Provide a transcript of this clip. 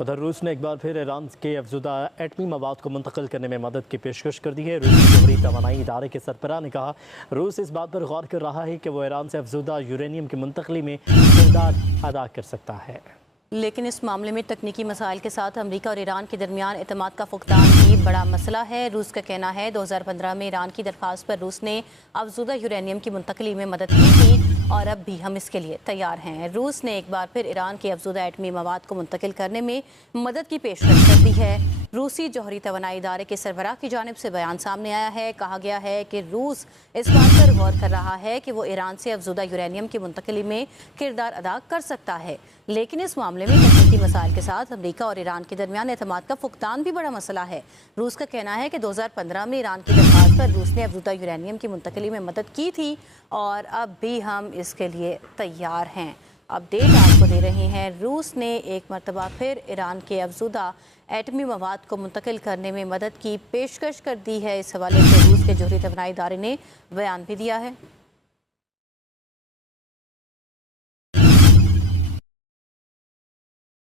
उधर रूस ने एक बार फिर ईरान के अफज़ुदा एटमी मवाद को मुंतकिल करने में मदद की पेशकश कर दी है। रूसी जोहरी तवानाई इदारे के सरबराह ने कहा, रूस इस बात पर गौर कर रहा है कि वो ईरान से अफज़ुदा यूरेनियम की मुंतकली में किरदार अदा कर सकता है। लेकिन इस मामले में तकनीकी मसाइल के साथ अमेरिका और ईरान के दरमियान एतमाद का फुकदान भी बड़ा मसला है। रूस का कहना है 2015 में ईरान की दरख्वास्त पर रूस ने अफज़ुदा यूरेनियम की मुंतकली में मदद की थी और अब भी हम इसके लिए तैयार हैं। रूस ने एक बार फिर ईरान के अफज़ुदा एटमी मवाद को मुंतकिल करने में मदद की पेशकश कर दी है। रूसी जौहरी तवानाई इदारे के सरबराह की जानिब से बयान सामने आया है। कहा गया है कि रूस इस बात पर गौर कर रहा है कि वो ईरान से अफज़ुदा यूरेनियम की मुंतकली में किरदार अदा कर सकता है, लेकिन इस मामले में तकनीकी मसाइल के साथ अमेरिका और ईरान के दरमियान एतमाद का फुकदान भी बड़ा मसला है। रूस का कहना है कि 2015 में ईरान की दरख्वास्त पर रूस ने अफज़ुदा यूरेनियम की मुंतकली में मदद की थी और अब भी हम इसके लिए तैयार हैं। अपडेट आपको दे रहे हैं। रूस ने एक मरतबा फिर ईरान के अफज़ुदा एटमी मवाद को मुंतकिल करने में मदद की पेशकश कर दी है। इस हवाले से रूस के जोहरी तवानाई इदारे ने बयान भी दिया है।